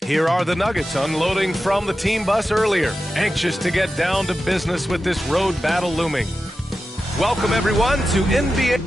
Here are the Nuggets unloading from the team bus earlier, anxious to get down to business with this road battle looming. Welcome, everyone, to NBA.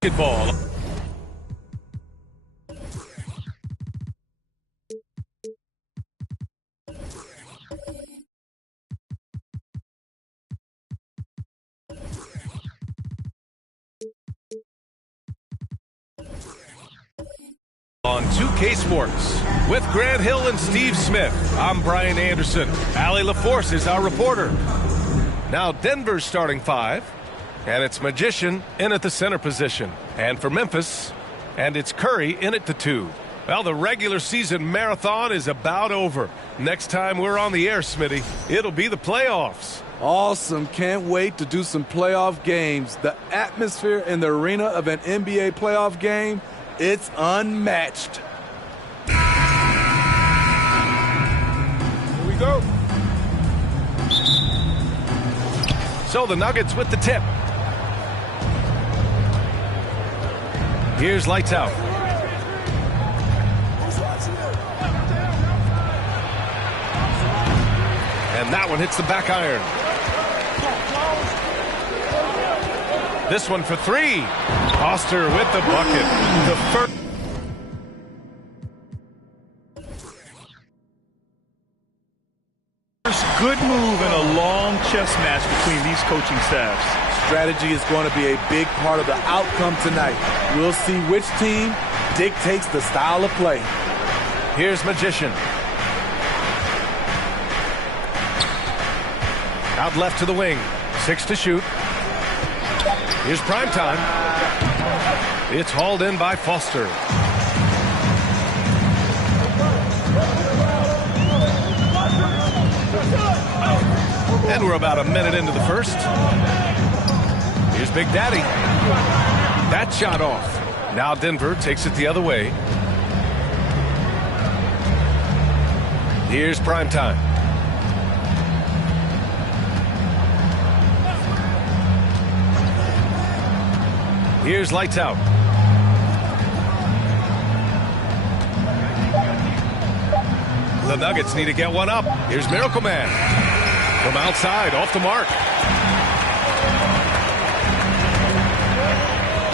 Basketball. On 2K Sports, with Grant Hill and Steve Smith, I'm Brian Anderson. Allie LaForce is our reporter. Now Denver's starting five, and it's Magician in at the center position. And for Memphis, and it's Curry in at the 2. Well, the regular season marathon is about over. Next time we're on the air, Smitty, it'll be the playoffs. Awesome. Can't wait to do some playoff games. The atmosphere in the arena of an NBA playoff game, it's unmatched. Here we go. So the Nuggets with the tip. Here's lights out. And that one hits the back iron. This one for three. Foster with the bucket. The first. Good move in a long chess match between these coaching staffs. Strategy is going to be a big part of the outcome tonight. We'll see which team dictates the style of play. Here's Magician. Out left to the wing. 6 to shoot. Here's Primetime. It's hauled in by Foster. And we're about a minute into the first. Here's Big Daddy. That shot off. Now Denver takes it the other way. Here's Primetime. Here's lights out. The Nuggets need to get one up. Here's Miracle Man. From outside, off the mark.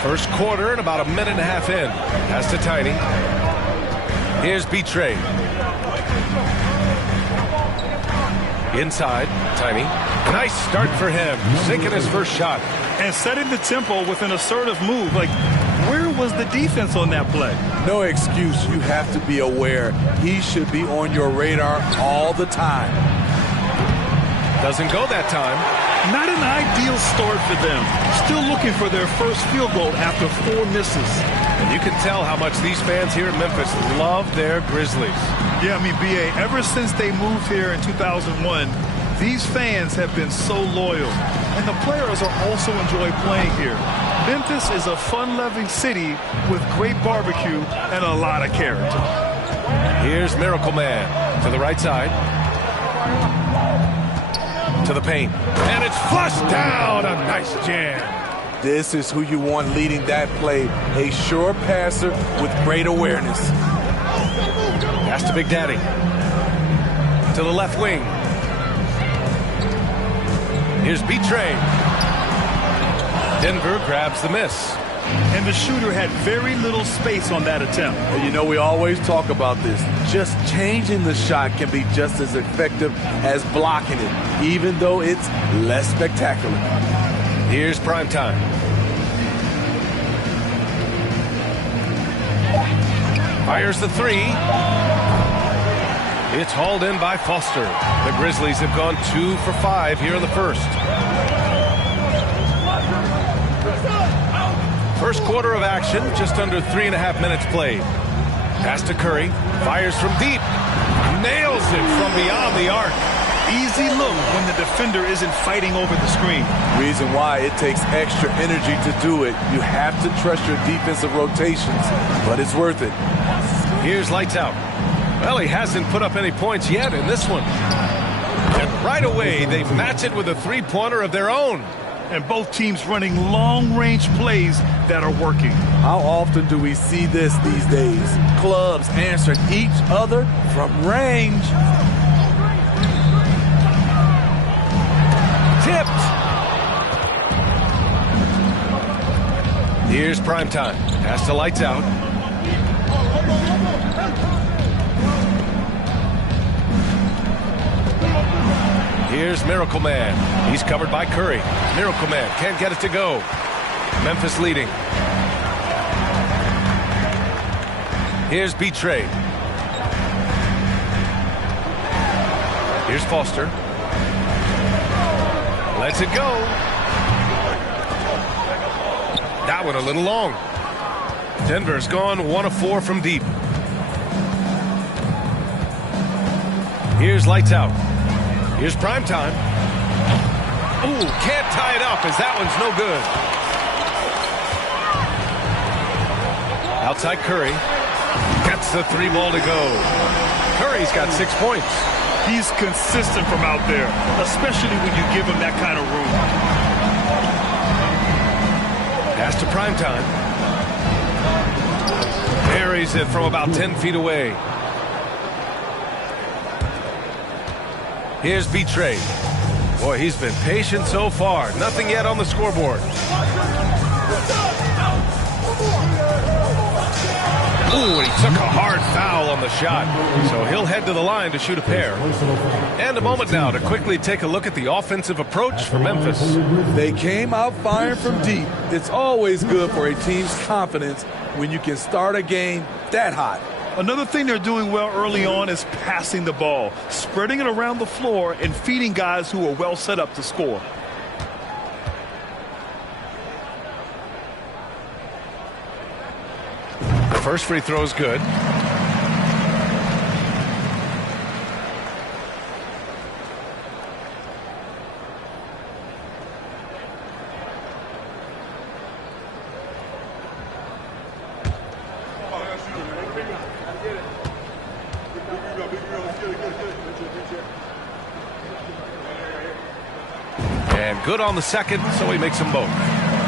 First quarter and about a minute and a half in. Pass to Tiny. Here's B-Trade. Inside, Tiny. Nice start for him. Sinking his first shot. And setting the tempo with an assertive move. Like, where was the defense on that play? No excuse. You have to be aware. He should be on your radar all the time. Doesn't go that time. Not an ideal start for them. Still looking for their first field goal after 4 misses. And you can tell how much these fans here in Memphis love their Grizzlies. Yeah, I mean, B.A., ever since they moved here in 2001, these fans have been so loyal. And the players are also enjoy playing here. Memphis is a fun-loving city with great barbecue and a lot of character. Here's Miracle Man to the right side. To the paint. And it's flushed down. A nice jam. This is who you want leading that play. A sure passer with great awareness. Pass to Big Daddy. To the left wing. Here's B-Train. Denver grabs the miss. And the shooter had very little space on that attempt. You know, we always talk about this. Just changing the shot can be just as effective as blocking it, even though it's less spectacular. Here's Primetime. Fires the three. It's hauled in by Foster. The Grizzlies have gone 2 for 5 here in the first. First quarter of action, just under 3.5 minutes played. Pass to Curry, fires from deep, nails it from beyond the arc. Easy look when the defender isn't fighting over the screen. Reason why it takes extra energy to do it. You have to trust your defensive rotations, but it's worth it. Here's lights out. Well, he hasn't put up any points yet in this one. And right away, they match it with a three-pointer of their own. And both teams running long-range plays that are working. How often do we see this these days? Clubs answering each other from range. Tipped. Here's primetime. Pass to lights out. Here's Miracle Man. He's covered by Curry. Miracle Man can't get it to go. Memphis leading. Here's Betray. Here's Foster. Lets it go. That one a little long. Denver's gone 1 of 4 from deep. Here's lights out. Here's primetime. Ooh, can't tie it up as that one's no good. Outside Curry. Gets the 3 ball to go. Curry's got 6 points. He's consistent from out there, especially when you give him that kind of room. Pass to primetime. Buries it from about 10 feet away. Here's Betray. Boy, he's been patient so far. Nothing yet on the scoreboard. Ooh, he took a hard foul on the shot. So he'll head to the line to shoot a pair. And a moment now to quickly take a look at the offensive approach for Memphis. They came out firing from deep. It's always good for a team's confidence when you can start a game that hot. Another thing they're doing well early on is passing the ball, spreading it around the floor and feeding guys who are well set up to score. The first free throw is good. And good on the second, so he makes them both.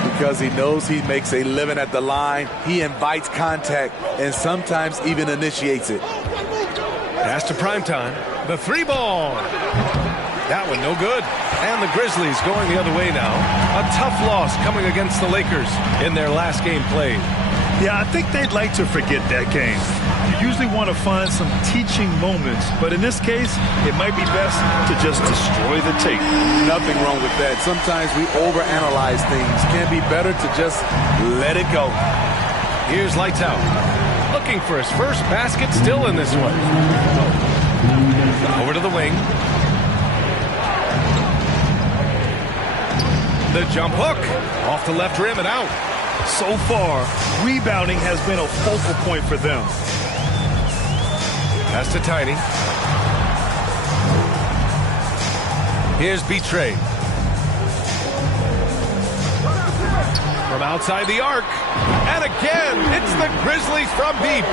Because he knows he makes a living at the line, he invites contact and sometimes even initiates it. Pass to primetime. The 3 ball. That one no good. And the Grizzlies going the other way now. A tough loss coming against the Lakers in their last game played. Yeah, I think they'd like to forget that game. You usually want to find some teaching moments, but in this case, it might be best to just destroy the tape. Nothing wrong with that. Sometimes we overanalyze things. Can be better to just let it go. Here's lights out. Looking for his first basket still in this one. Over to the wing. The jump hook. Off the left rim and out. So far, rebounding has been a focal point for them. Pass to Tiny. Here's Betray. From outside the arc. And again, it's the Grizzlies from deep.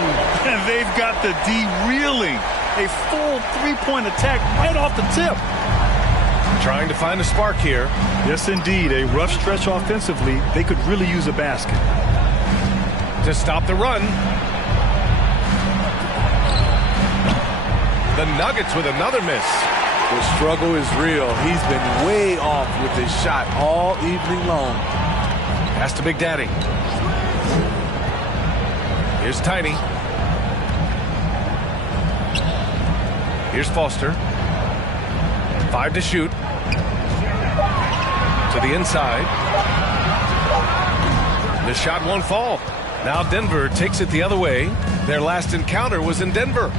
And they've got the D reeling. A full 3-point attack right off the tip. Trying to find a spark here. Yes, indeed. A rough stretch offensively. They could really use a basket. To stop the run. The Nuggets with another miss. The struggle is real. He's been way off with his shot all evening long. Pass to Big Daddy. Here's Tiny. Here's Foster. 5 to shoot. To the inside. The shot won't fall. Now Denver takes it the other way. Their last encounter was in Denver.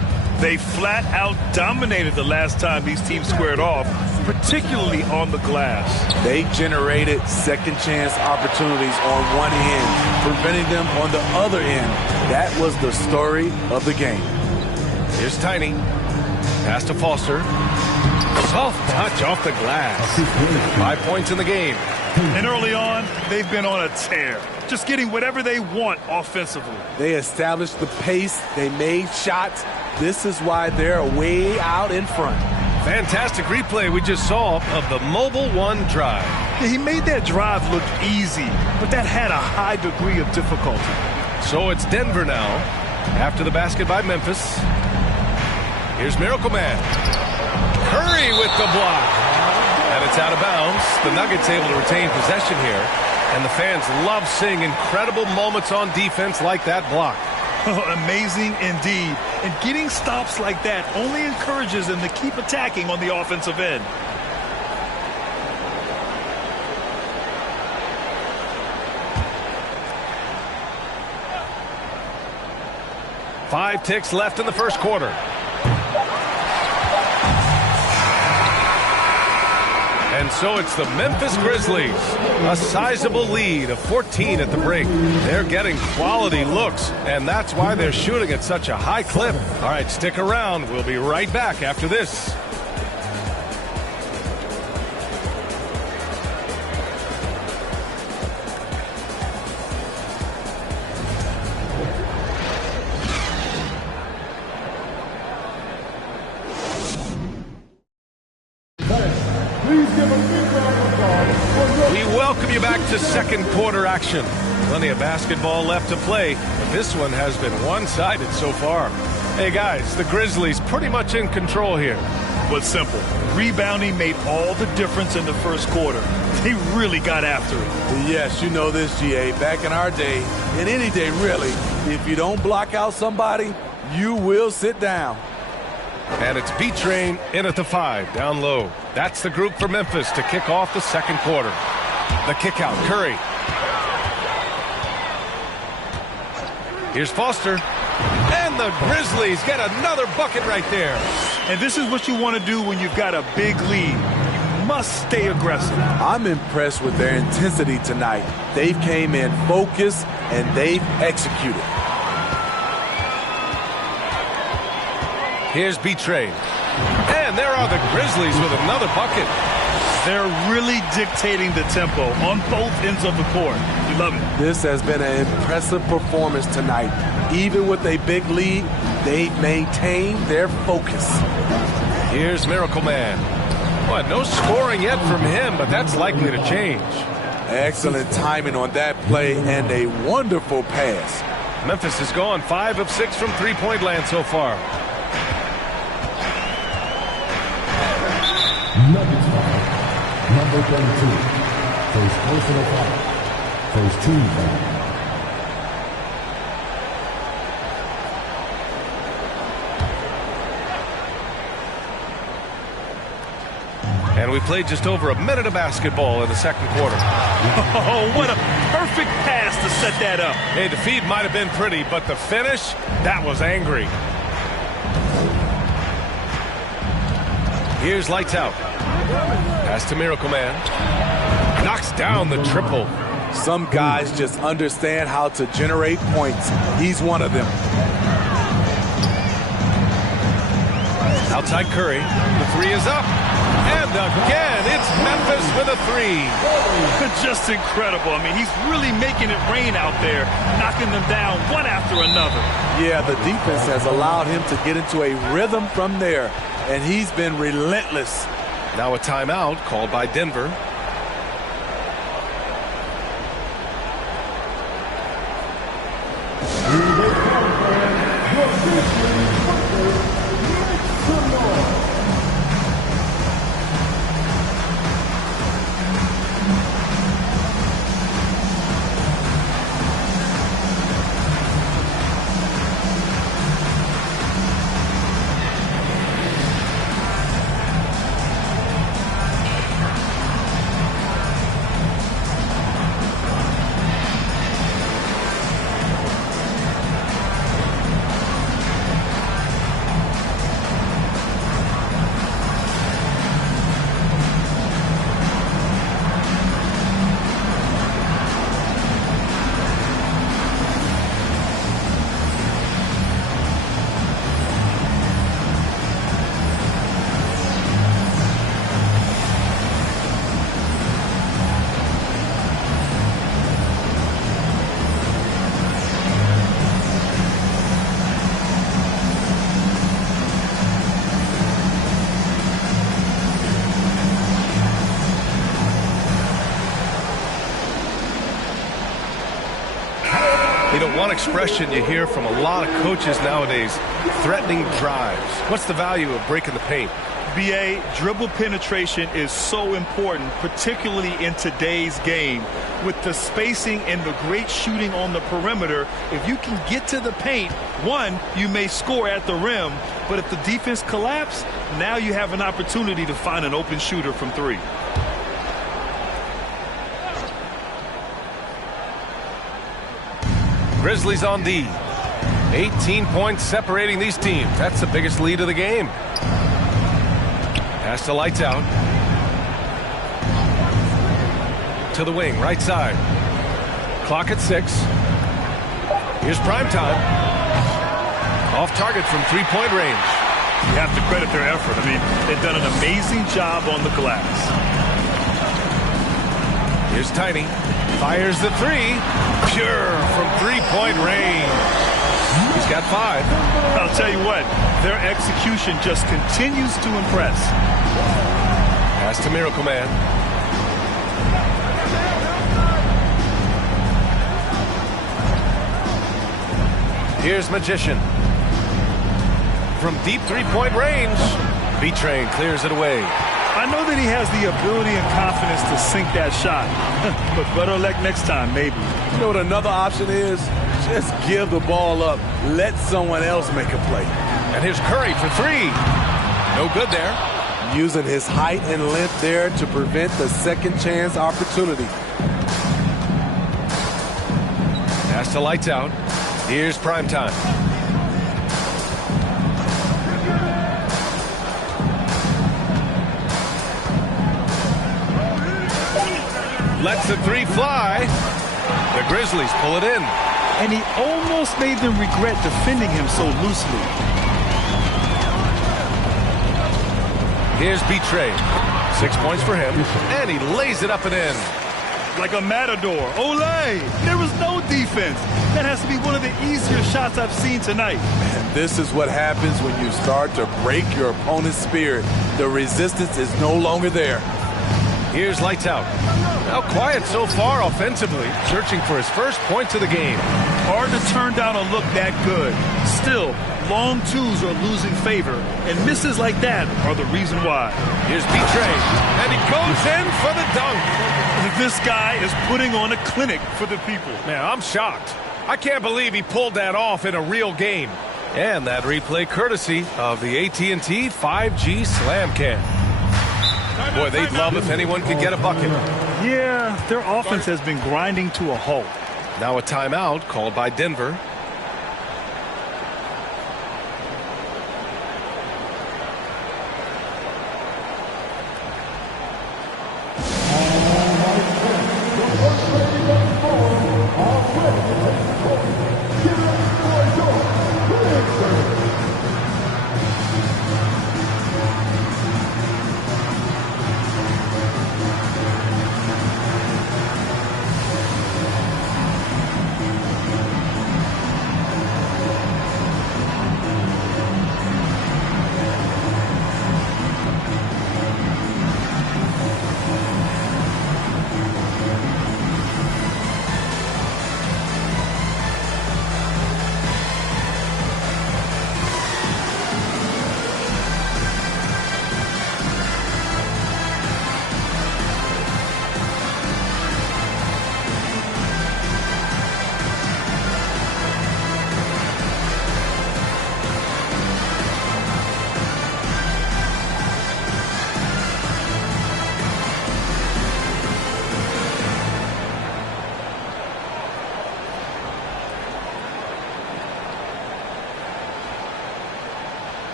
They flat out dominated the last time these teams squared off, particularly on the glass. They generated second chance opportunities on one end, preventing them on the other end. That was the story of the game. Here's Tiny. Pass to Foster. Soft touch off the glass. 5 points in the game. And early on, they've been on a tear, just getting whatever they want offensively. They established the pace. They made shots. This is why they're way out in front. Fantastic replay we just saw of the Mobile One drive. Yeah, he made that drive look easy, but that had a high degree of difficulty. So it's Denver now, after the basket by Memphis. Here's Miracle Man. Curry with the block. And it's out of bounds. The Nuggets able to retain possession here. And the fans love seeing incredible moments on defense like that block. Amazing indeed. And getting stops like that only encourages them to keep attacking on the offensive end. Five ticks left in the first quarter. And so it's the Memphis Grizzlies, a sizable lead of 14 at the break. They're getting quality looks, and that's why they're shooting at such a high clip. All right, stick around. We'll be right back after this. We welcome you back to second quarter action. Plenty of basketball left to play, but this one has been one-sided so far. Hey guys, the Grizzlies pretty much in control here. But simple. Rebounding made all the difference in the first quarter. They really got after it. Yes, you know this, GA. Back in our day, in any day really, if you don't block out somebody, you will sit down. And it's B-Train in at the 5, down low. That's the group for Memphis to kick off the second quarter. The kick out, Curry. Here's Foster. And the Grizzlies get another bucket right there. And this is what you want to do when you've got a big lead. You must stay aggressive. I'm impressed with their intensity tonight. They've came in focused and they've executed. Here's B-Train. And there are the Grizzlies with another bucket. They're really dictating the tempo on both ends of the court. You love it. This has been an impressive performance tonight. Even with a big lead, they've maintained their focus. Here's Miracle Man. Well, no scoring yet from him, but that's likely to change. Excellent timing on that play and a wonderful pass. Memphis has gone 5 of 6 from three-point land so far. Nuggets foul. Number 32. First personal foul. First team foul. And we played just over a minute of basketball in the second quarter. Oh, what a perfect pass to set that up. Hey, the feed might have been pretty, but the finish, that was angry. Here's lights out. Pass to Miracle Man. Knocks down the triple. Some guys just understand how to generate points. He's one of them. Outside Curry. The three is up. And again, it's Memphis with a three. Just incredible. I mean, he's really making it rain out there, knocking them down one after another. Yeah, the defense has allowed him to get into a rhythm from there, and he's been relentless. Now a timeout called by Denver. know, one expression you hear from a lot of coaches nowadays, threatening drives. What's the value of breaking the paint? BA, dribble penetration is so important, particularly in today's game. With the spacing and the great shooting on the perimeter, if you can get to the paint, one, you may score at the rim, but if the defense collapses, now you have an opportunity to find an open shooter from three. Grizzlies on D. 18 points separating these teams. That's the biggest lead of the game. Pass to Lights Out. To the wing, right side. Clock at 6. Here's prime time. Off target from three-point range. You have to credit their effort. I mean, they've done an amazing job on the glass. Here's Tiny. Fires the three. Pure from three-point range. He's got 5. I'll tell you what, their execution just continues to impress. Pass to Miracle Man. Here's Magician. From deep three-point range, B-Train clears it away. I know that he has the ability and confidence to sink that shot, but better luck next time, maybe. You know what another option is? Just give the ball up. Let someone else make a play. And here's Curry for 3. No good there. Using his height and length there to prevent the second chance opportunity. Pass to Lights Out. Here's prime time. Lets the 3 fly. The Grizzlies pull it in. And he almost made them regret defending him so loosely. Here's B-Train. 6 points for him. And he lays it up and in. Like a matador. Olay! There was no defense. That has to be one of the easier shots I've seen tonight. And this is what happens when you start to break your opponent's spirit. The resistance is no longer there. Here's Lights Out. Now quiet so far offensively, searching for his first points of the game. Hard to turn down a look that good. Still, long twos are losing favor, and misses like that are the reason why. Here's B-Train, and he goes in for the dunk. This guy is putting on a clinic for the people. Man, I'm shocked. I can't believe he pulled that off in a real game. And that replay courtesy of the AT&T 5G Slam Cam. Boy, they'd love if anyone could get a bucket. Yeah, their offense has been grinding to a halt. Now a timeout called by Denver.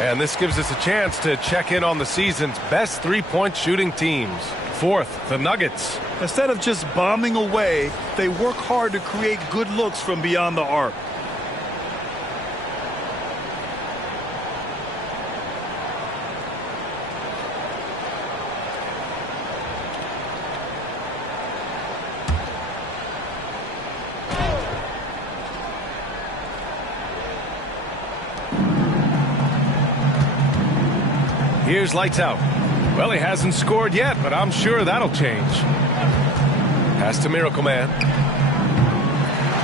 And this gives us a chance to check in on the season's best three-point shooting teams. Fourth, the Nuggets. Instead of just bombing away, they work hard to create good looks from beyond the arc. Here's Lights Out. Well, he hasn't scored yet, but I'm sure that'll change. Pass to Miracle Man.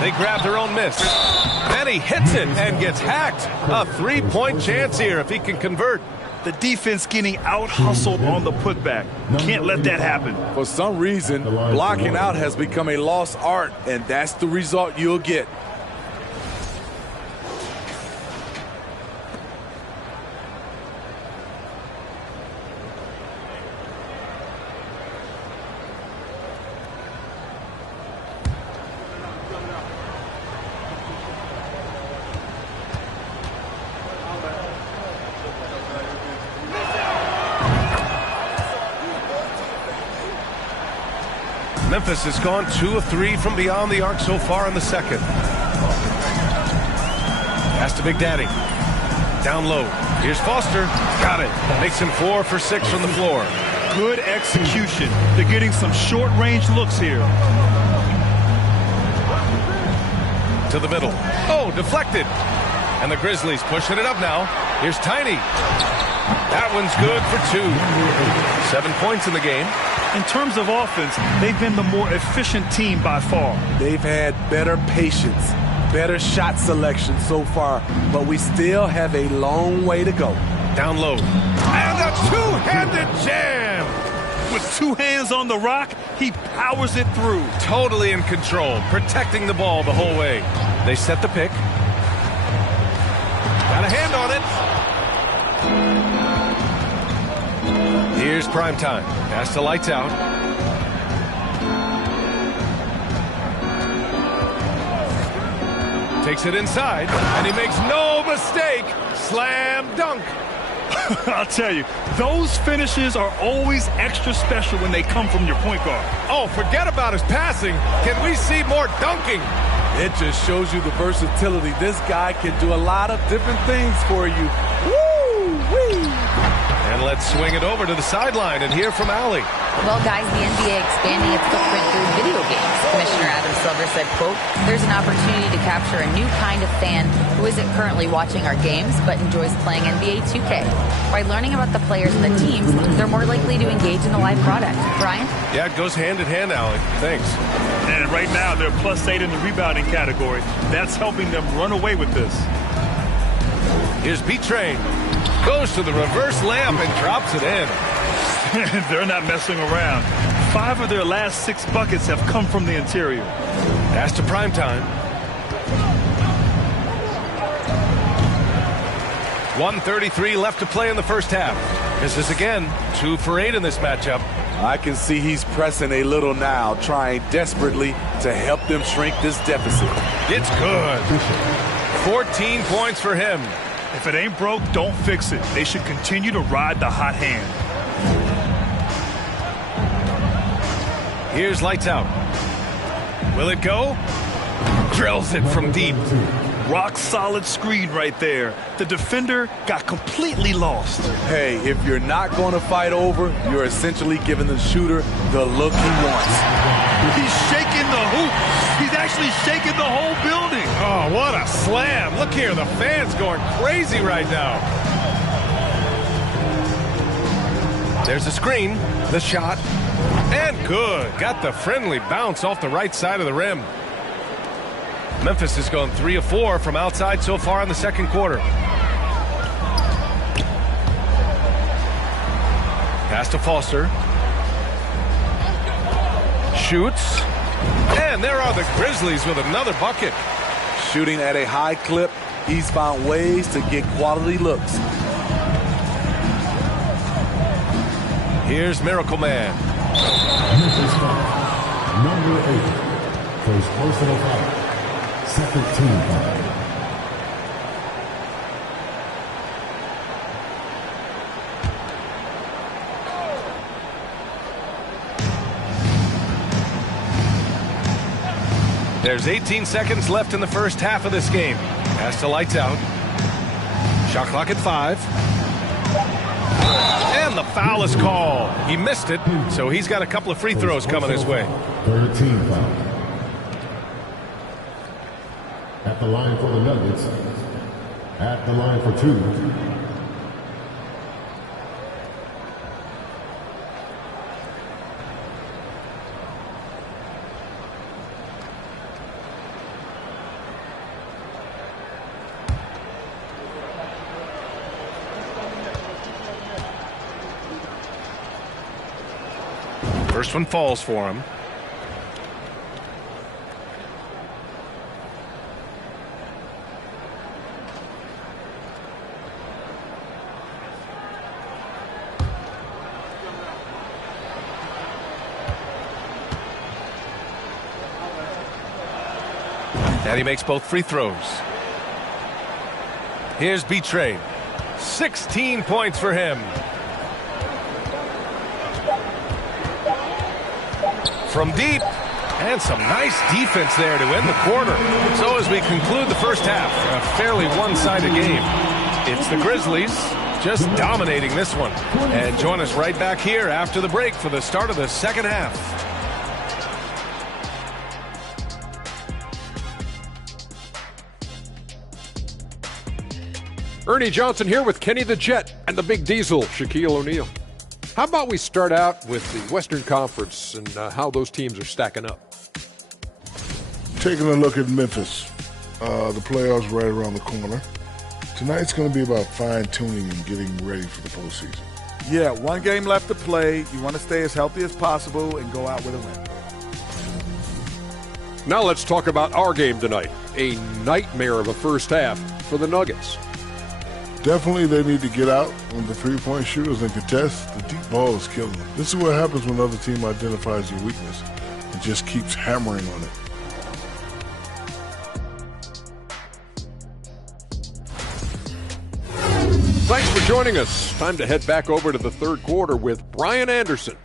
They grab their own miss. Then he hits it and gets hacked. A three-point chance here if he can convert. The defense getting out-hustled on the putback. Can't let that happen. For some reason, blocking out has become a lost art, and that's the result you'll get. Memphis has gone 2 of 3 from beyond the arc so far in the second. Pass to Big Daddy. Down low. Here's Foster. Got it. Makes him 4 for 6 from the floor. Good execution. They're getting some short-range looks here. To the middle. Oh, deflected. And the Grizzlies pushing it up now. Here's Tiny. That one's good for 2. 7 points in the game. In terms of offense, they've been the more efficient team by far. They've had better patience, better shot selection so far, but we still have a long way to go. Down low. And a two-handed jam. With 2 hands on the rock, he powers it through. Totally in control, protecting the ball the whole way. They set the pick. Got a hand on it. Here's prime time. Pass to Lights Out. Takes it inside, and he makes no mistake. Slam dunk. I'll tell you, those finishes are always extra special when they come from your point guard. Oh, forget about his passing. Can we see more dunking? It just shows you the versatility. This guy can do a lot of different things for you. Woo-wee! And let's swing it over to the sideline and hear from Allie. Well, guys, the NBA expanding its footprint through video games. Commissioner Adam Silver said, quote, "There's an opportunity to capture a new kind of fan who isn't currently watching our games but enjoys playing NBA 2K. By learning about the players and the teams, they're more likely to engage in the live product." Brian? Yeah, it goes hand in hand, Allie. Thanks. And right now, they're +8 in the rebounding category. That's helping them run away with this. Here's B-Train. Goes to the reverse layup and drops it in. They're not messing around. 5 of their last 6 buckets have come from the interior. Pass to Primetime. 1:33 left to play in the first half. This is again 2 for 8 in this matchup. I can see he's pressing a little now, trying desperately to help them shrink this deficit. It's good. 14 points for him. If it ain't broke, don't fix it. They should continue to ride the hot hand. Here's Lights Out. Will it go? Drills it from deep. Rock solid screen right there. The defender got completely lost. Hey, if you're not going to fight over, you're essentially giving the shooter the look he wants. He's shaking the hoop. He's actually shaking the whole building. Oh, what a slam. Look here, the fans going crazy right now. There's a screen, the shot, and good. Got the friendly bounce off the right side of the rim. Memphis has gone 3 of 4 from outside so far in the second quarter. Pass to Foster. Shoots. And there are the Grizzlies with another bucket. Shooting at a high clip, he's found ways to get quality looks. Here's Miracle Man. Number 8, first personal foul, second team foul. There's 18 seconds left in the first half of this game. Pass to Lights Out. Shot clock at 5. And the foul is called. He missed it, so he's got a couple of free throws coming his way. Third team foul. At the line for the Nuggets. At the line for 2. First one falls for him. And he makes both free throws. Here's B-Trade. 16 points for him. From deep. And some nice defense there to end the quarter. So as we conclude the first half, a fairly one-sided game. It's the Grizzlies just dominating this one. And join us right back here after the break for the start of the second half. Ernie Johnson here with Kenny the Jet and the Big Diesel, Shaquille O'Neal. How about we start out with the Western Conference and how those teams are stacking up? Taking a look at Memphis, the playoffs right around the corner. Tonight's going to be about fine-tuning and getting ready for the postseason. Yeah, one game left to play. You want to stay as healthy as possible and go out with a win. Now let's talk about our game tonight. A nightmare of a first half for the Nuggets. Definitely they need to get out on the three-point shooters and contest. The deep ball is killing them. This is what happens when another team identifies your weakness and just keeps hammering on it. Thanks for joining us. Time to head back over to the third quarter with Brian Anderson.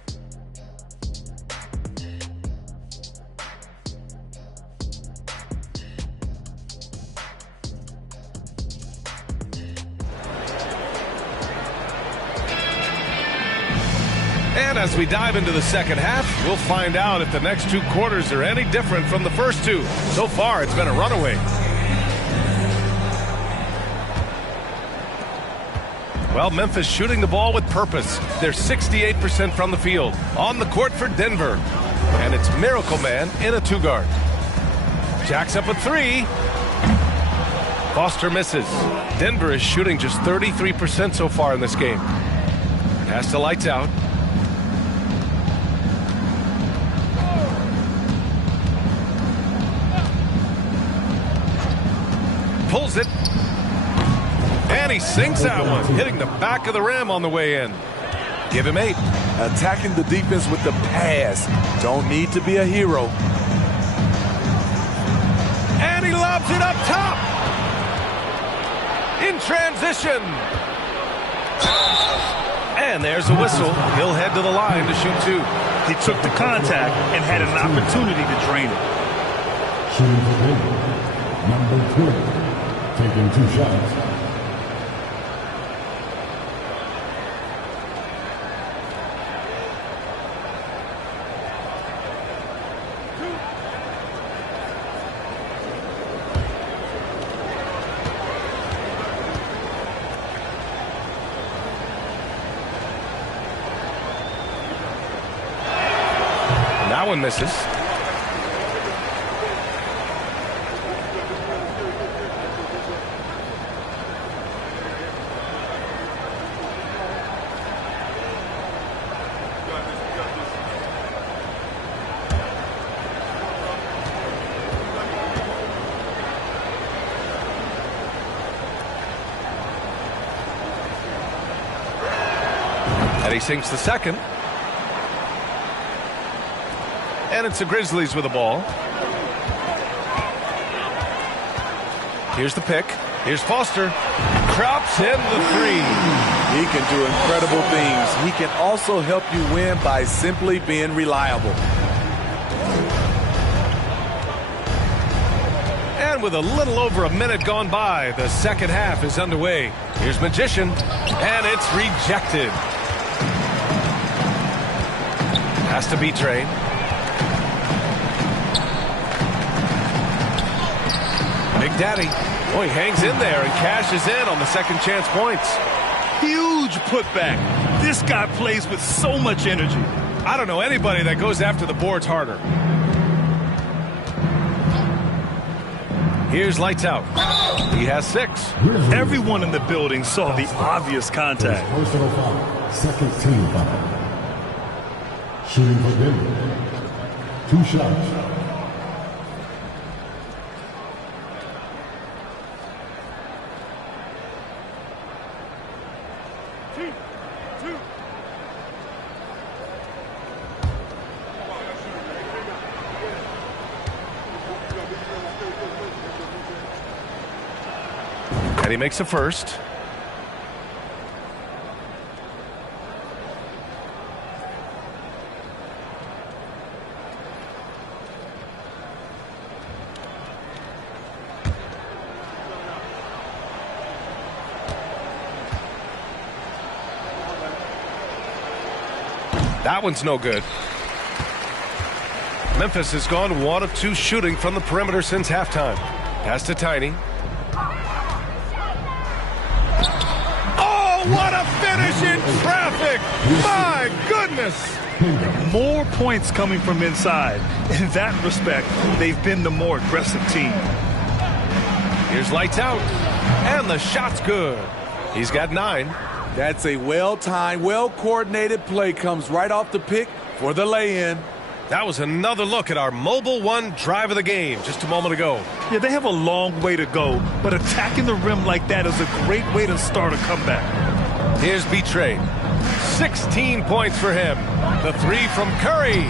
And as we dive into the second half, we'll find out if the next two quarters are any different from the first two. So far, it's been a runaway. Well, Memphis shooting the ball with purpose. They're 68% from the field. On the court for Denver. And it's Miracle Man in a two-guard. Jacks up a three. Foster misses. Denver is shooting just 33% so far in this game. Pass to Lights Out. Pulls it. And he sinks that one, hitting the back of the rim on the way in. Give him 8. Attacking the defense with the pass. Don't need to be a hero. And he lobs it up top. In transition. And there's a whistle. He'll head to the line to shoot 2. He took the contact and had an opportunity to drain it. Shooting for Denver, number 2, taking 2 shots. That one misses. And he sinks the second. And it's the Grizzlies with the ball. Here's the pick. Here's Foster. Drops in the 3. He can do incredible things. He can also help you win by simply being reliable. And with a little over a minute gone by, the second half is underway. Here's Magician, and it's rejected. Has to be Trey. Big Daddy. Oh, he hangs in there and cashes in on the second chance points. Huge putback. This guy plays with so much energy. I don't know anybody that goes after the boards harder. Here's Lights Out. He has 6. Everyone in the building saw the obvious contact. Personal foul, second team foul. Shooting for Denver. 2 shots. And he makes a first. That one's no good. Memphis has gone 1 of 2 shooting from the perimeter since halftime. Pass to Tiny. Oh, what a finish in traffic! My goodness! More points coming from inside. In that respect, they've been the more aggressive team. Here's lights out. And the shot's good. He's got 9. That's a well-timed, well-coordinated play. Comes right off the pick for the lay-in. That was another look at our Mobile One drive of the game just a moment ago. Yeah, they have a long way to go, but attacking the rim like that is a great way to start a comeback. Here's B-Trade. 16 points for him. The 3 from Curry.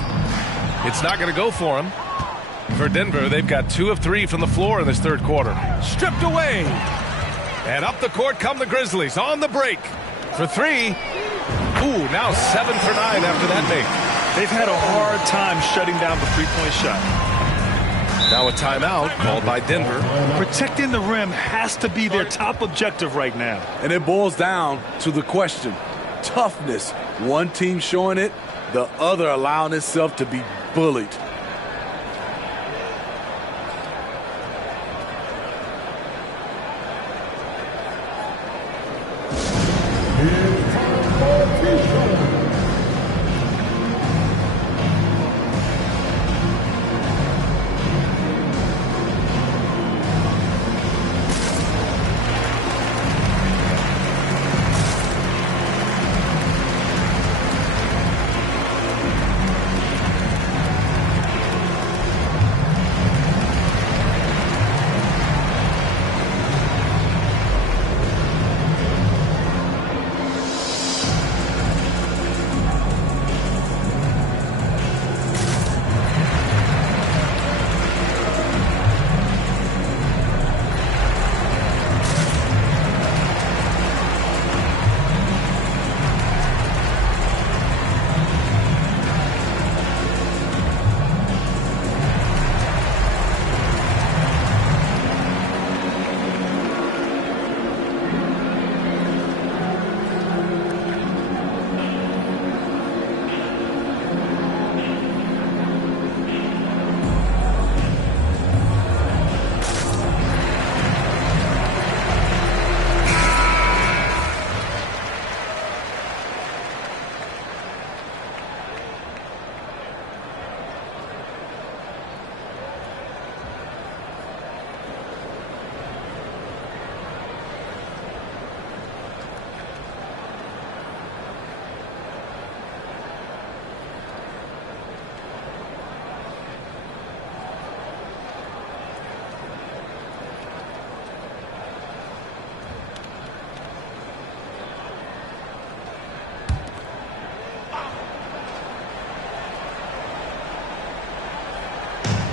It's not going to go for him. For Denver, they've got 2 of 3 from the floor in this third quarter. Stripped away. And up the court come the Grizzlies on the break. For 3. Ooh, now 7 for 9 after that make. They've had a hard time shutting down the three-point shot. Now a timeout called by Denver. Protecting the rim has to be their top objective right now. And it boils down to the question. Toughness. One team showing it, the other allowing itself to be bullied.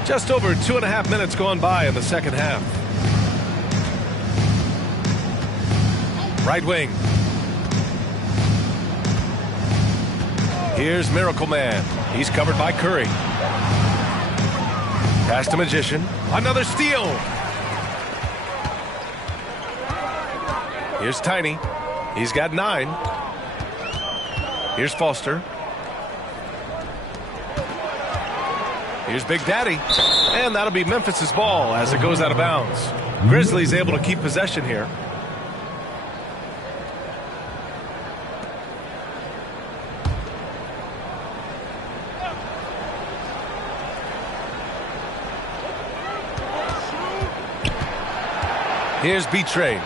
Just over 2.5 minutes gone by in the second half. Right wing. Here's Miracle Man. He's covered by Curry. Pass to Magician. Another steal. Here's Tiny. He's got 9. Here's Foster. Here's Big Daddy. And that'll be Memphis's ball as it goes out of bounds. Grizzlies able to keep possession here. Here's B-Train.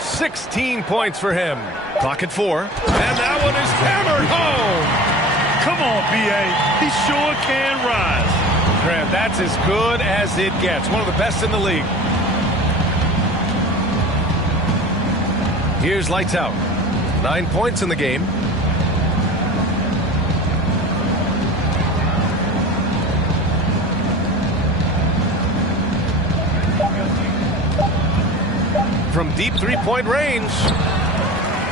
16 points for him. Clock at 4. And that one is hammered home. Come on, B.A. He sure can rise. Grant, that's as good as it gets. One of the best in the league. Here's lights out. 9 points in the game. From deep three-point range,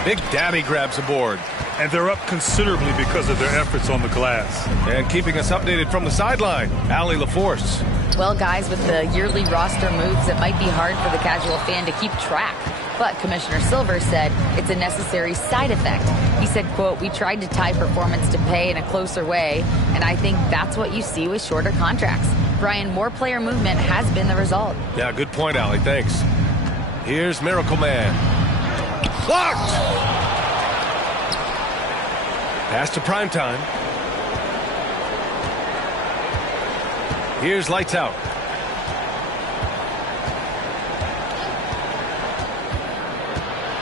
Big Daddy grabs a board. And they're up considerably because of their efforts on the glass. And keeping us updated from the sideline, Allie LaForce. Well, guys, with the yearly roster moves, it might be hard for the casual fan to keep track. But Commissioner Silver said it's a necessary side effect. He said, quote, "We tried to tie performance to pay in a closer way, and I think that's what you see with shorter contracts." Brian, more player movement has been the result. Yeah, good point, Allie. Thanks. Here's Miracle Man. Blocked! Pass to Primetime. Here's lights out.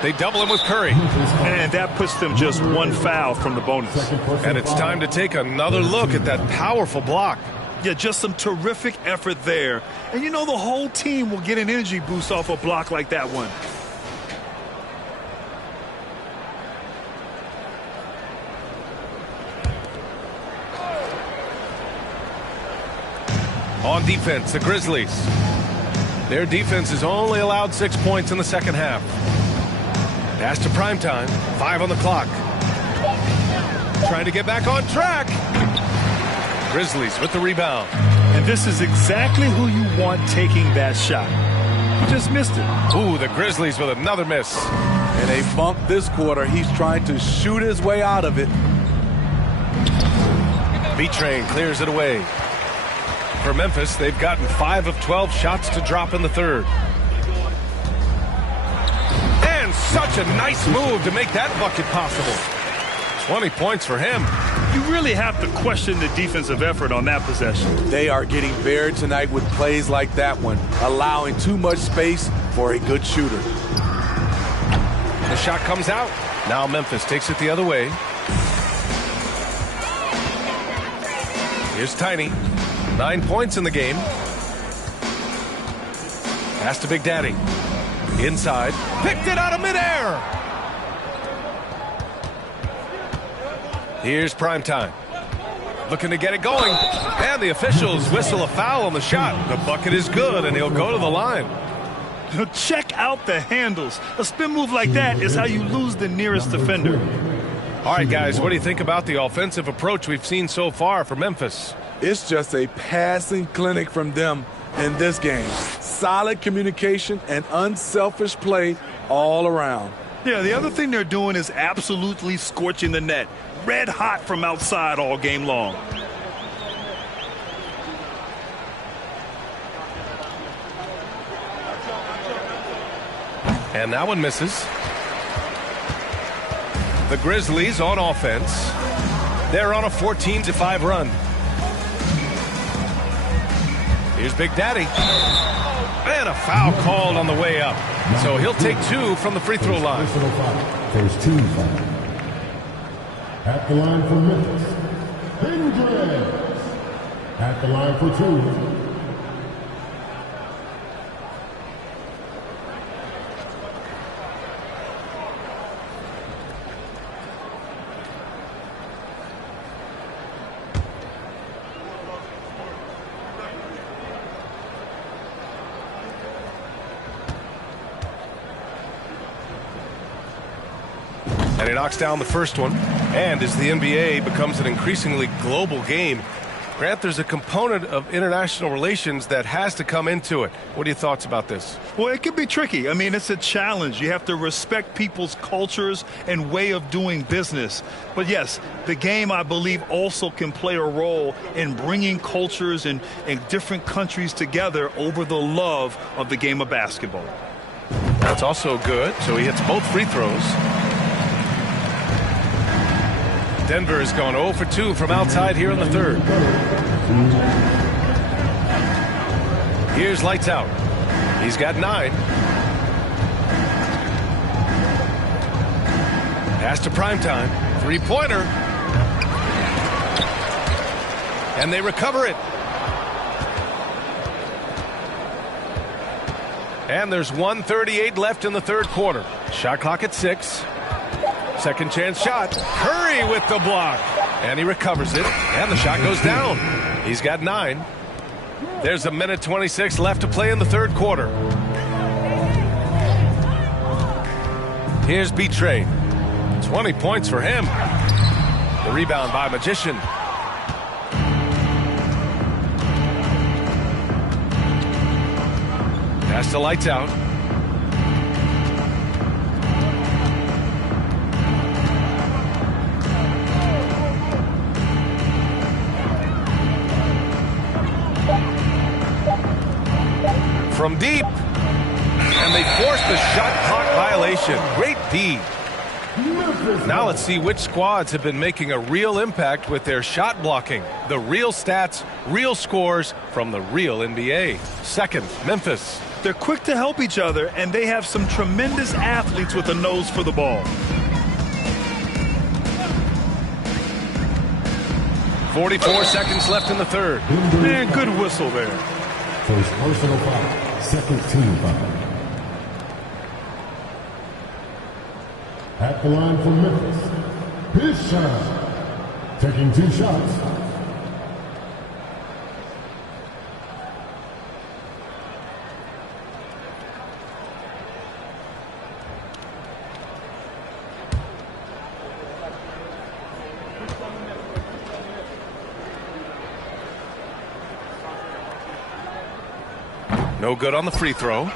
They double him with Curry. And that puts them just one foul from the bonus. And it's time to take another look at that powerful block. Yeah, just some terrific effort there. And you know the whole team will get an energy boost off a block like that one. On defense, the Grizzlies. Their defense has only allowed 6 points in the second half. Pass to Primetime. 5 on the clock. Trying to get back on track. Grizzlies with the rebound. And this is exactly who you want taking that shot. You just missed it. Ooh, the Grizzlies with another miss. And they bumped this quarter. He's trying to shoot his way out of it. B-Train clears it away. For Memphis, they've gotten 5 of 12 shots to drop in the third. And such a nice move to make that bucket possible. 20 points for him. You really have to question the defensive effort on that possession. They are getting buried tonight with plays like that one, allowing too much space for a good shooter. The shot comes out. Now Memphis takes it the other way. Here's Tiny. 9 points in the game. Pass to Big Daddy. Inside. Picked it out of midair. Here's Primetime. Looking to get it going. And the officials whistle a foul on the shot. The bucket is good, and he'll go to the line. Check out the handles. A spin move like that is how you lose the nearest defender. All right, guys, what do you think about the offensive approach we've seen so far for Memphis? It's just a passing clinic from them in this game. Solid communication and unselfish play all around. Yeah, the other thing they're doing is absolutely scorching the net. Red hot from outside all game long. And that one misses. The Grizzlies on offense. They're on a 14-5 run. Here's Big Daddy. And a foul called on the way up. So he'll take 2 from the free throw line. First 2 foul. At the line for Memphis, Hendricks. At the line for 2. And he knocks down the first one. And as the NBA becomes an increasingly global game, Grant, there's a component of international relations that has to come into it. What are your thoughts about this? Well, it can be tricky. I mean, it's a challenge. You have to respect people's cultures and way of doing business. But yes, the game, I believe, also can play a role in bringing cultures and different countries together over the love of the game of basketball. That's also good. So he hits both free throws. Denver has gone 0 for 2 from outside here in the third. Here's lights out. He's got 9. Pass to Primetime. 3-pointer. and they recover it. And there's 1:38 left in the third quarter. Shot clock at 6. Second chance shot. Curry with the block. And he recovers it. And the shot goes down. He's got 9. There's 1:26 left to play in the third quarter. Here's B-Train. 20 points for him. The rebound by Magician. Pass to Lights Out. From deep. And they force the shot clock violation. Great D. Now let's see which squads have been making a real impact with their shot blocking. The real stats, real scores from the real NBA. Second, Memphis. They're quick to help each other, and they have some tremendous athletes with a nose for the ball. 44 seconds left in the third. Man, good whistle there. First personal foul, second team foul. At the line for Memphis, his shot. Taking 2 shots. No good on the free throw.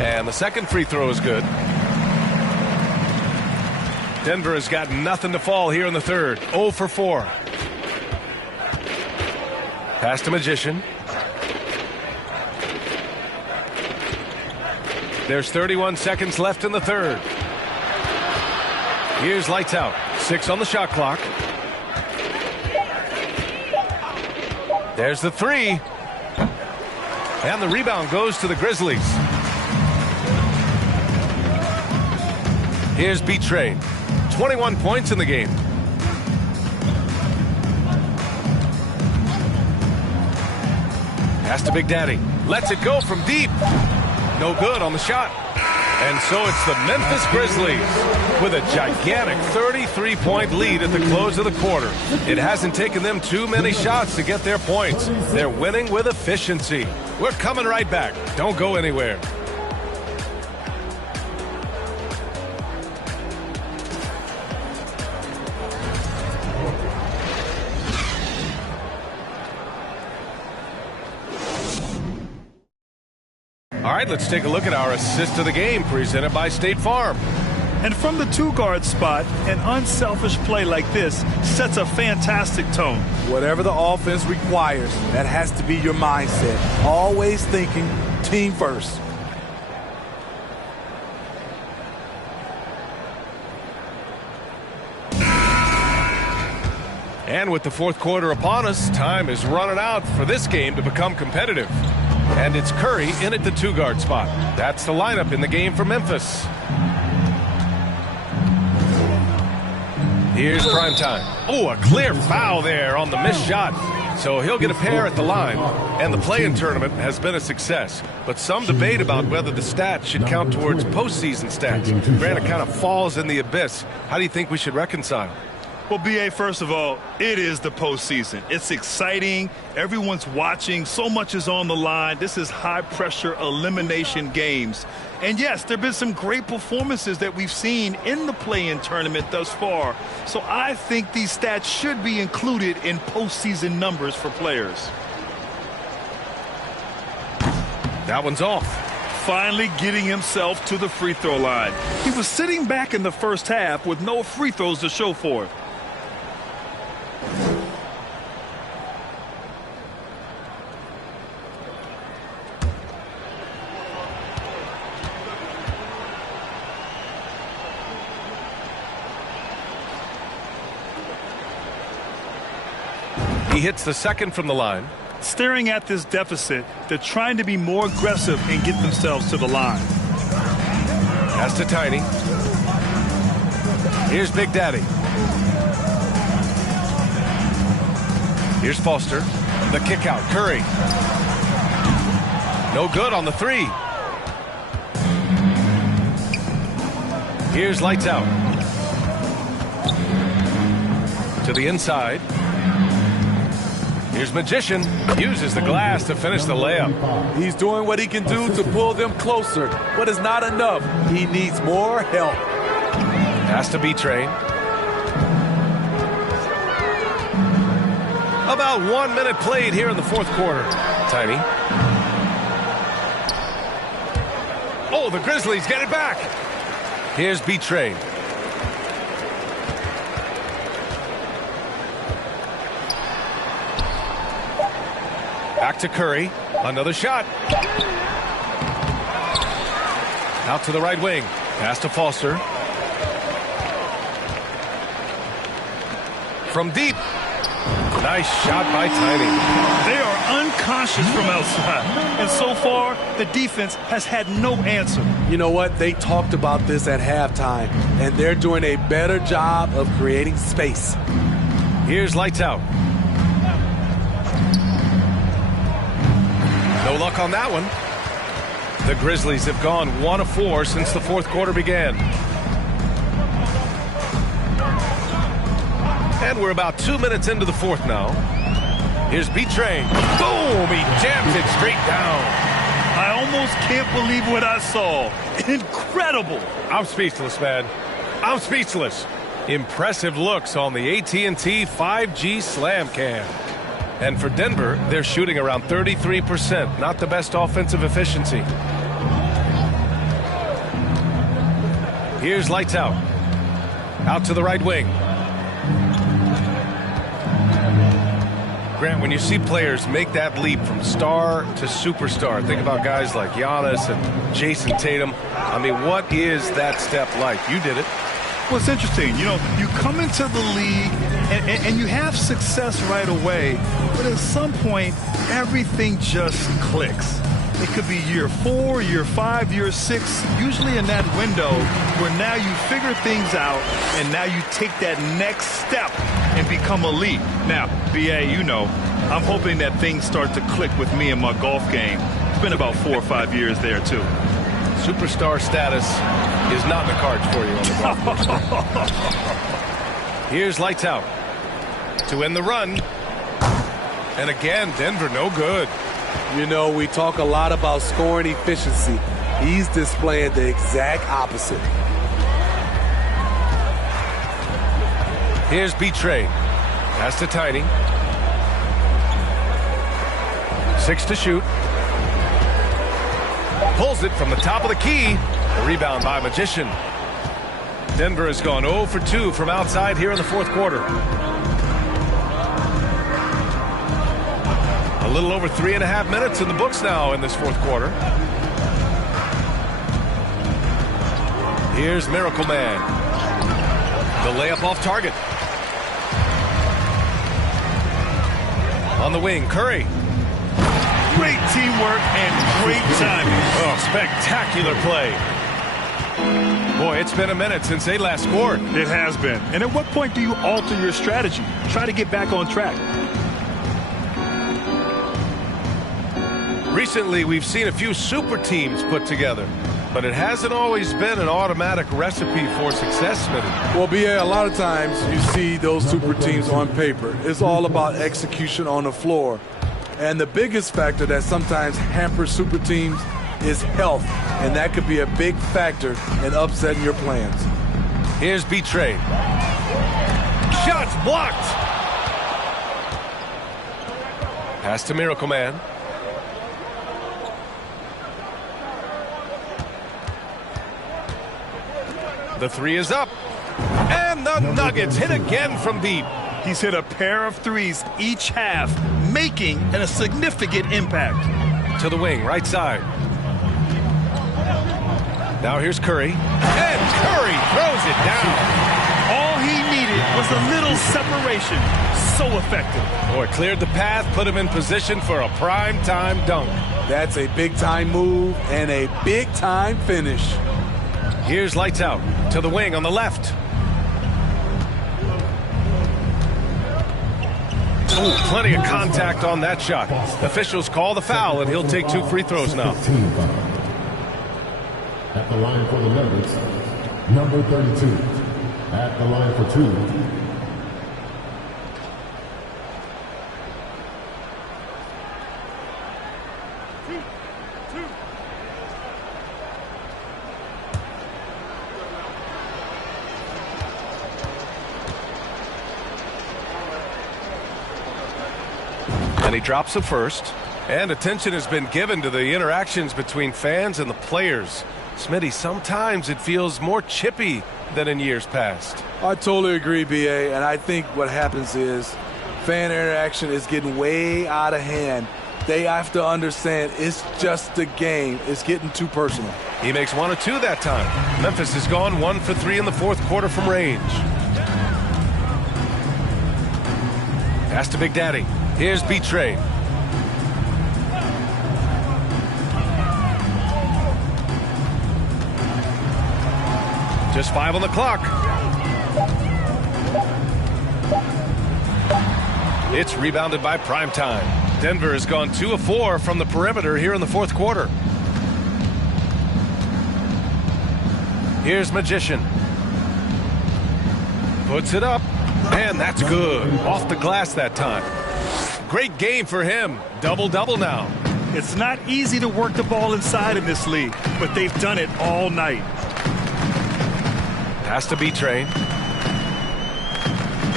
And the second free throw is good. Denver has got nothing to fall here in the third. 0 for 4. Pass to Magician. There's 31 seconds left in the third. Here's Lights Out. 6 on the shot clock. There's the 3. And the rebound goes to the Grizzlies. Here's B-Train. 21 points in the game. Pass to Big Daddy. Lets it go from deep. No good on the shot. And so it's the Memphis Grizzlies with a gigantic 33-point lead at the close of the quarter. It hasn't taken them too many shots to get their points. They're winning with efficiency. We're coming right back. Don't go anywhere. All right, let's take a look at our assist of the game presented by State Farm. And from the 2-guard spot, an unselfish play like this sets a fantastic tone. Whatever the offense requires, that has to be your mindset. Always thinking team first. And with the fourth quarter upon us, time is running out for this game to become competitive. And it's Curry in at the 2-guard spot. That's the lineup in the game for Memphis. Here's prime time. Oh, a clear foul there on the missed shot. So he'll get a pair at the line. And the play-in tournament has been a success. But some debate about whether the stats should count towards postseason stats. Granted, it kind of falls in the abyss. How do you think we should reconcile? Well, B.A., first of all, it is the postseason. It's exciting. Everyone's watching. So much is on the line. This is high-pressure elimination games. And, yes, there have been some great performances that we've seen in the play-in tournament thus far. So I think these stats should be included in postseason numbers for players. That one's off. Finally getting himself to the free throw line. He was sitting back in the first half with no free throws to show for it. hits the second from the line. Staring at this deficit, they're trying to be more aggressive and get themselves to the line. Pass to Tiny. Here's Big Daddy. Here's Foster. The kick out. Curry. No good on the three. Here's Lights Out. To the inside. Here's Magician. Uses the glass to finish the layup. He's doing what he can do to pull them closer, but it's not enough. He needs more help. Has to be Train. About 1 minute played here in the fourth quarter. Tiny. Oh, the Grizzlies get it back. Here's B-Train. Back to Curry. Another shot. Out to the right wing. Pass to Foster. From deep. Nice shot by Tiny. They are unconscious from outside. And so far, the defense has had no answer. You know what? They talked about this at halftime, and they're doing a better job of creating space. Here's Lights Out. No luck on that one. The Grizzlies have gone 1 of 4 since the fourth quarter began. And we're about 2 minutes into the fourth now. Here's B-Train. Boom! He jams it straight down. I almost can't believe what I saw. Incredible. I'm speechless, man. I'm speechless. Impressive looks on the AT&T 5G Slam Cam. And for Denver, they're shooting around 33%. Not the best offensive efficiency. Here's Lights Out. Out to the right wing. Grant, when you see players make that leap from star to superstar, think about guys like Giannis and Jason Tatum. I mean, what is that step like? You did it. Well, it's interesting. You know, you come into the league and you have success right away, but at some point, everything just clicks. It could be year 4, year 5, year 6, usually in that window where now you figure things out and now you take that next step and become elite. Now, BA, you know, I'm hoping that things start to click with me in my golf game. It's been about 4 or 5 years there, too. Superstar status is not in the cards for you on the golf course. Here's Lights Out to end the run. And again, Denver no good. You know, we talk a lot about scoring efficiency. He's displaying the exact opposite. Here's B-Train. Pass to Tiny. 6 to shoot. Pulls it from the top of the key. A rebound by Magician. Denver has gone 0 for 2 from outside here in the fourth quarter. A little over 3.5 minutes in the books now in this fourth quarter. Here's Miracle Man. The layup off target. On the wing, Curry. Great teamwork and great timing. Oh, spectacular play. Boy, it's been a minute since they last scored. It has been. And at what point do you alter your strategy? Try to get back on track. Recently, we've seen a few super teams put together, but it hasn't always been an automatic recipe for success, Smitty. Well, BA, a lot of times you see those super teams on paper. It's all about execution on the floor. And the biggest factor that sometimes hampers super teams is health, and that could be a big factor in upsetting your plans. Here's B-Train. Shots blocked. Pass to Miracle Man. The three is up. And the Nuggets hit again from deep. He's hit a pair of threes each half, making a significant impact. To the wing, right side. Now here's Curry. And Curry throws it down. All he needed was a little separation. So effective. Boy, cleared the path, put him in position for a prime-time dunk. That's a big-time move and a big-time finish. Here's lights out to the wing on the left. Ooh, plenty of contact on that shot. Officials call the foul, and he'll take 2 free throws now. At the line for the Nuggets, number 32. At the line for 2. And he drops the first. And attention has been given to the interactions between fans and the players. Smitty, sometimes it feels more chippy than in years past. I totally agree, B.A., and I think what happens is fan interaction is getting way out of hand. They have to understand it's just a game. It's getting too personal. He makes 1 of 2 that time. Memphis has gone 1 for 3 in the fourth quarter from range. Pass to Big Daddy. Here's B-Train. Just 5 on the clock. It's rebounded by Primetime. Denver has gone 2 of 4 from the perimeter here in the fourth quarter. Here's Magician. Puts it up, and that's good. Off the glass that time. Great game for him. Double-double now. It's not easy to work the ball inside in this league, but they've done it all night. Pass to B-Train.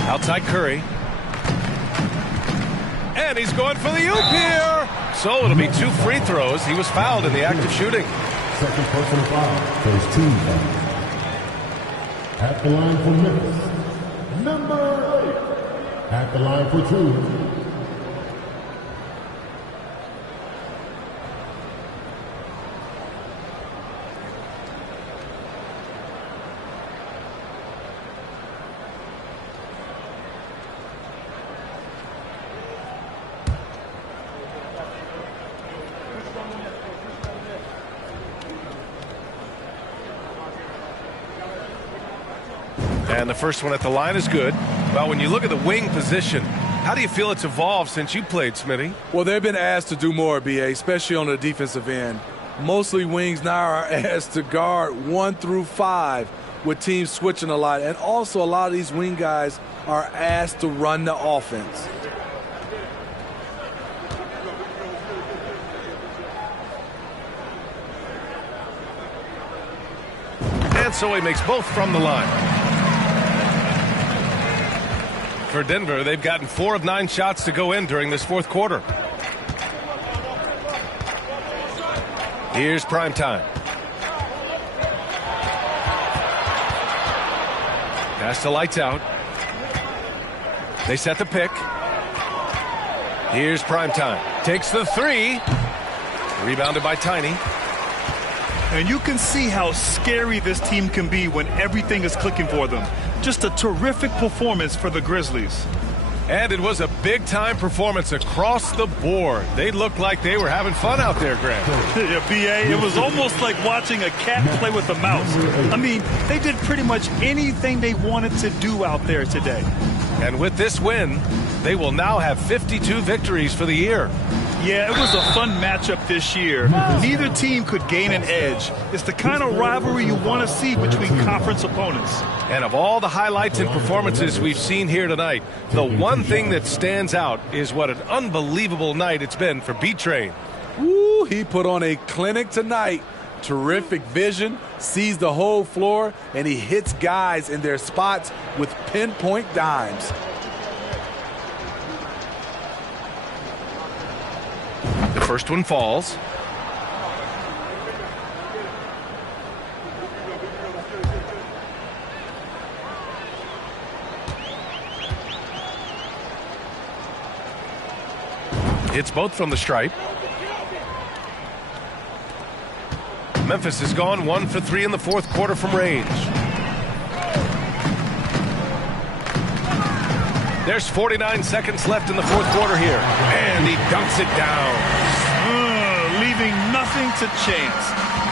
Outside Curry. And he's going for the oop here. So it'll be 2 free throws. He was fouled in the act of shooting. Second personal foul. First team foul. At the line for Memphis, number 8. At the line for 2. And the first one at the line is good. Well, when you look at the wing position, how do you feel it's evolved since you played, Smitty? Well, they've been asked to do more, B.A., especially on the defensive end. Mostly wings now are asked to guard 1 through 5 with teams switching a lot. And also a lot of these wing guys are asked to run the offense. And so he makes both from the line. For Denver, they've gotten 4 of 9 shots to go in during this fourth quarter. Here's Primetime. Pass to lights out. They set the pick. Here's Primetime. Takes the 3. Rebounded by Tiny. And you can see how scary this team can be when everything is clicking for them. Just a terrific performance for the Grizzlies. And it was a big-time performance across the board. They looked like they were having fun out there, Grant. Yeah, B.A., it was almost like watching a cat play with a mouse. I mean, they did pretty much anything they wanted to do out there today. And with this win, they will now have 52 victories for the year. Yeah, it was a fun matchup this year. Neither team could gain an edge. It's the kind of rivalry you want to see between conference opponents. And of all the highlights and performances we've seen here tonight, the one thing that stands out is what an unbelievable night it's been for B-Train. Woo, he put on a clinic tonight. Terrific vision, sees the whole floor, and he hits guys in their spots with pinpoint dimes. The first one falls. Hits both from the stripe. Memphis has gone 1 for 3 in the fourth quarter from range. There's 49 seconds left in the fourth quarter here. And he dunks it down. Leaving nothing to chance.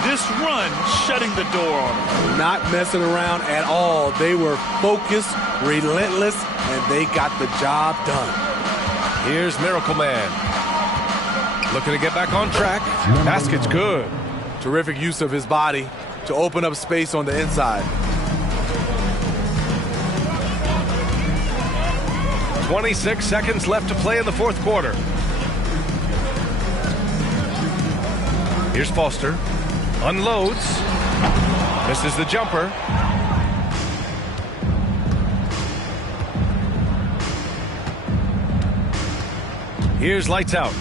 This run shutting the door on him. Not messing around at all. They were focused, relentless, and they got the job done. Here's Miracle Man. Looking to get back on track. Basket's good. Terrific use of his body to open up space on the inside. 26 seconds left to play in the fourth quarter. Here's Foster. Unloads. Misses the jumper. Here's Lights Out.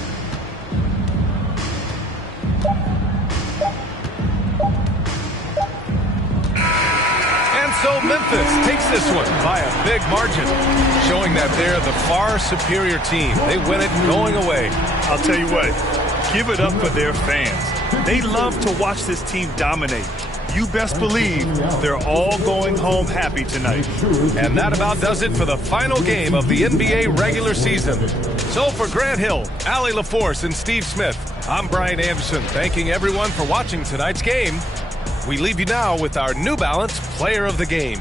And so Memphis takes this one by a big margin, showing that they're the far superior team. They win it going away. I'll tell you what, give it up for their fans. They love to watch this team dominate. You best believe they're all going home happy tonight. And that about does it for the final game of the NBA regular season. So for Grant Hill, Allie LaForce, and Steve Smith, I'm Brian Anderson, thanking everyone for watching tonight's game. We leave you now with our New Balance Player of the Game.